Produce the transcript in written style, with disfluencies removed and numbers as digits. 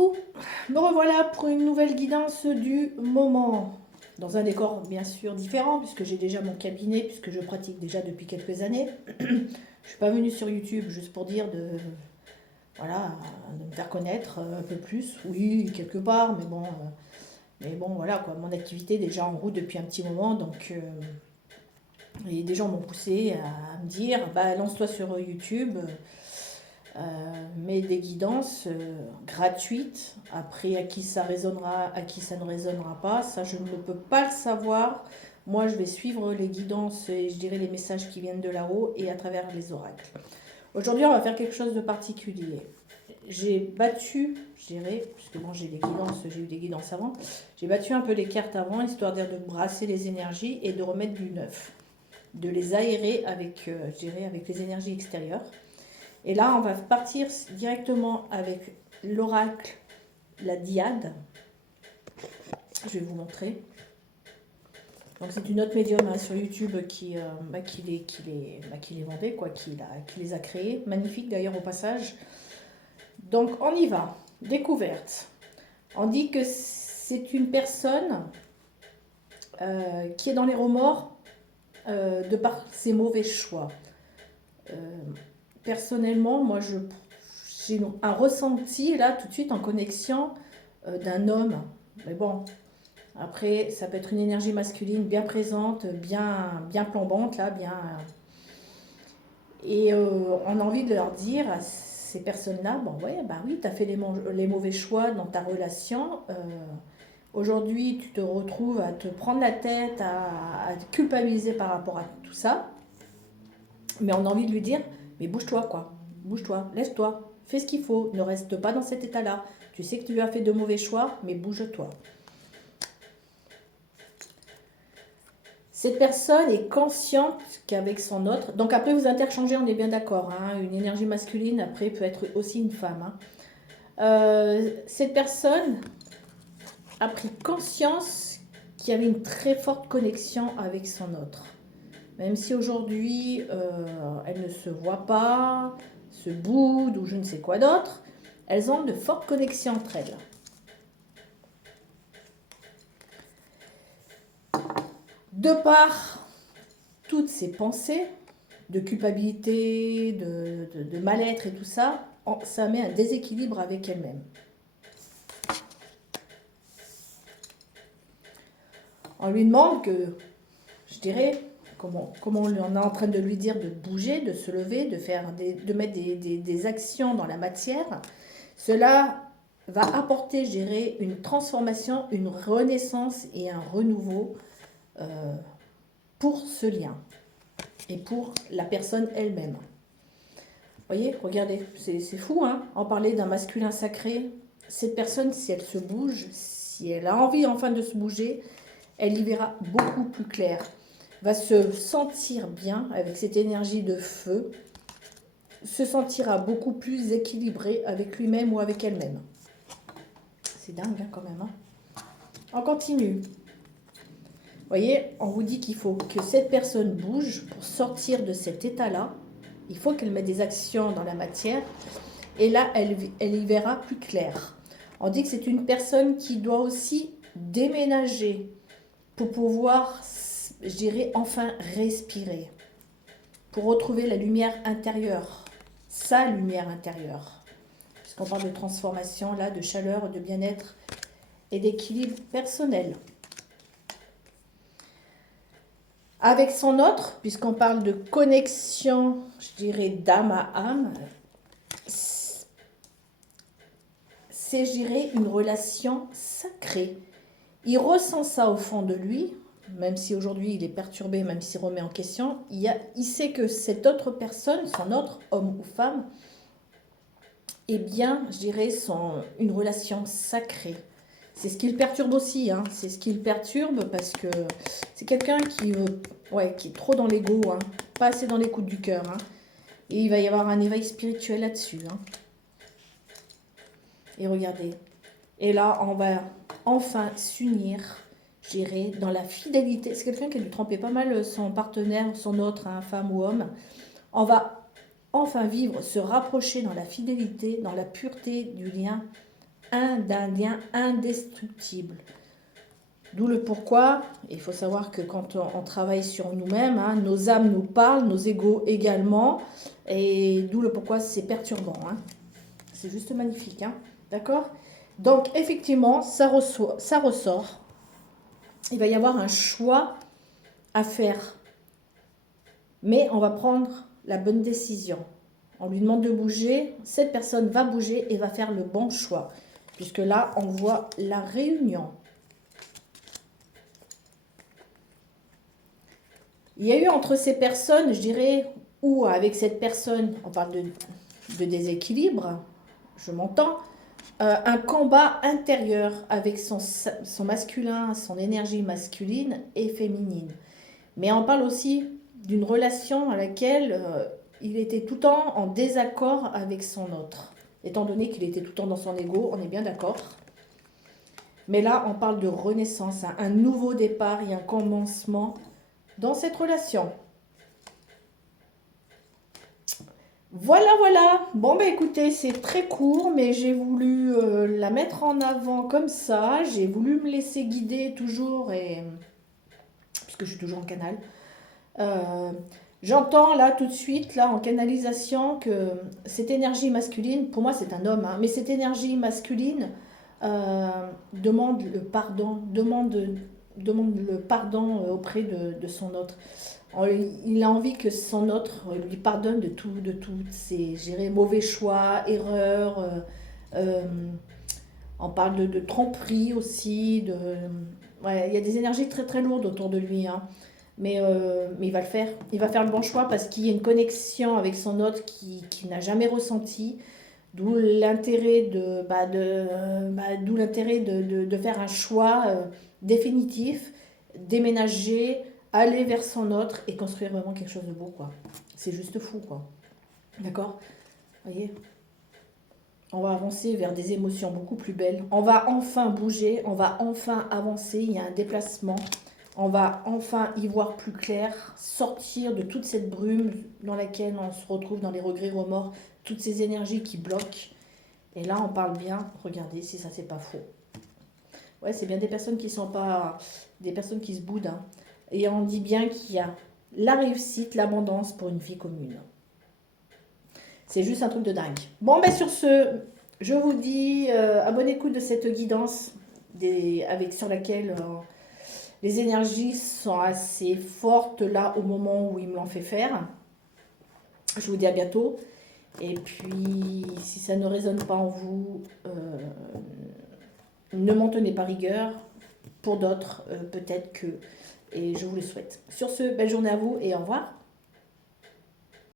Coucou, me revoilà pour une nouvelle guidance du moment. Dans un décor bien sûr différent, puisque j'ai déjà mon cabinet, puisque je pratique déjà depuis quelques années. Je ne suis pas venue sur YouTube juste pour dire voilà, de me faire connaître un peu plus. Oui, quelque part, mais bon, voilà quoi. Mon activité est déjà en route depuis un petit moment, donc et des gens m'ont poussé à me dire, bah lance-toi sur YouTube. Mais des guidances gratuites. Après, à qui ça résonnera, à qui ça ne résonnera pas, ça je ne peux pas le savoir. Moi, je vais suivre les guidances et je dirais les messages qui viennent de là-haut et à travers les oracles. Aujourd'hui, on va faire quelque chose de particulier. J'ai battu, je dirais, puisque bon, j'ai eu des guidances avant, j'ai battu un peu les cartes avant, histoire de brasser les énergies et de remettre du neuf, de les aérer avec, je dirais, avec les énergies extérieures. Et là, on va partir directement avec l'oracle, la diade. Je vais vous montrer. Donc c'est une autre médium sur YouTube qui les vendait, quoi, qui les a créés. Magnifique d'ailleurs au passage. Donc on y va. Découverte. On dit que c'est une personne qui est dans les remords de par ses mauvais choix. Personnellement, moi j'ai un ressenti là tout de suite en connexion d'un homme. Mais bon, après ça peut être une énergie masculine bien présente, bien plombante là, bien. Et on a envie de leur dire à ces personnes-là, bon ouais, bah oui, tu as fait les mauvais choix dans ta relation. Aujourd'hui, tu te retrouves à te prendre la tête, à te culpabiliser par rapport à tout ça. Mais on a envie de lui dire, mais bouge-toi quoi. Bouge-toi, laisse-toi, fais ce qu'il faut, ne reste pas dans cet état-là. Tu sais que tu as fait de mauvais choix, mais bouge-toi. Cette personne est consciente qu'avec son autre, donc après vous interchangez, on est bien d'accord, hein, une énergie masculine après peut être aussi une femme. Hein. Cette personne a pris conscience qu'il y avait une très forte connexion avec son autre. Même si aujourd'hui elle ne se voit pas, se boude ou je ne sais quoi d'autre, elles ont de fortes connexions entre elles. De par toutes ces pensées de culpabilité, de mal-être et tout ça, ça met un déséquilibre avec elle-même. On lui demande que, je dirais, comment on est en train de lui dire de bouger, de se lever, de mettre des actions dans la matière. Cela va apporter, je dirais, une transformation, une renaissance et un renouveau pour ce lien et pour la personne elle-même. Vous voyez, regardez, c'est fou, hein. On parlait d'un masculin sacré. Cette personne, si elle se bouge, si elle a envie enfin de se bouger, elle y verra beaucoup plus clair. Va se sentir bien avec cette énergie de feu, se sentira beaucoup plus équilibré avec lui-même ou avec elle-même. C'est dingue hein, quand même. Hein. On continue. Vous voyez, on vous dit qu'il faut que cette personne bouge pour sortir de cet état-là. Il faut qu'elle mette des actions dans la matière. Et là, elle y verra plus clair. On dit que c'est une personne qui doit aussi déménager pour pouvoir, je dirais, enfin respirer. Pour retrouver la lumière intérieure. Sa lumière intérieure. Puisqu'on parle de transformation, là, de chaleur, de bien-être et d'équilibre personnel. Avec son autre, puisqu'on parle de connexion, je dirais, d'âme à âme, c'est, je dirais, une relation sacrée. Il ressent ça au fond de lui, même si aujourd'hui il est perturbé, même s'il remet en question, il sait que cette autre personne, son autre homme ou femme, est bien, je dirais, une relation sacrée. C'est ce qui le perturbe aussi, hein. C'est ce qui le perturbe parce que c'est quelqu'un qui est trop dans l'ego, hein. Pas assez dans l'écoute du cœur. Hein. Et il va y avoir un éveil spirituel là-dessus. Hein. Et regardez. Et là, on va enfin s'unir, je dirais, dans la fidélité. C'est quelqu'un qui a dû tromper pas mal son partenaire, son autre, hein, femme ou homme. On va enfin vivre, se rapprocher dans la fidélité, dans la pureté du lien d'un lien indestructible. D'où le pourquoi, il faut savoir que quand on travaille sur nous-mêmes, hein, nos âmes nous parlent, nos égos également, et d'où le pourquoi c'est perturbant. Hein. C'est juste magnifique, hein, d'accord? Donc effectivement, ça ressort. Il va y avoir un choix à faire, mais on va prendre la bonne décision. On lui demande de bouger, cette personne va bouger et va faire le bon choix, puisque là, on voit la réunion. Il y a eu entre ces personnes, je dirais, ou avec cette personne, on parle de déséquilibre, je m'entends, un combat intérieur avec son masculin, son énergie masculine et féminine. Mais on parle aussi d'une relation à laquelle il était tout le temps en désaccord avec son autre. Étant donné qu'il était tout le temps dans son ego, on est bien d'accord. Mais là, on parle de renaissance, hein, un nouveau départ et un commencement dans cette relation. Voilà, voilà. Bon, bah écoutez, c'est très court, mais j'ai voulu la mettre en avant comme ça. J'ai voulu me laisser guider toujours, puisque je suis toujours en canal. Euh, J'entends là tout de suite, là en canalisation, que cette énergie masculine, pour moi c'est un homme, hein, mais cette énergie masculine demande le pardon, demande le pardon auprès de son autre. Il a envie que son autre lui pardonne de toutes ses mauvais choix, erreurs. Euh, on parle de tromperie aussi. Ouais, il y a des énergies très très lourdes autour de lui. Hein. Mais il va le faire. Il va faire le bon choix parce qu'il y a une connexion avec son autre qu'il n'a jamais ressenti. D'où l'intérêt d'où l'intérêt de faire un choix définitif, déménager, aller vers son autre et construire vraiment quelque chose de beau, quoi. C'est juste fou, quoi. D'accord? Vous voyez? On va avancer vers des émotions beaucoup plus belles. On va enfin bouger, on va enfin avancer. Il y a un déplacement. On va enfin y voir plus clair, sortir de toute cette brume dans laquelle on se retrouve dans les regrets, remords, toutes ces énergies qui bloquent. Et là, on parle bien. Regardez si ça, c'est pas faux. Ouais, c'est bien des personnes qui sont pas... Des personnes qui se boudent. Hein. Et on dit bien qu'il y a la réussite, l'abondance pour une vie commune. C'est juste un truc de dingue. Bon, ben sur ce, je vous dis à bonne écoute de cette guidance sur laquelle les énergies sont assez fortes là au moment où il me l'en fait faire. Je vous dis à bientôt. Et puis, si ça ne résonne pas en vous, ne m'en tenez pas rigueur. Pour d'autres, peut-être que... Et je vous le souhaite. Sur ce, belle journée à vous et au revoir.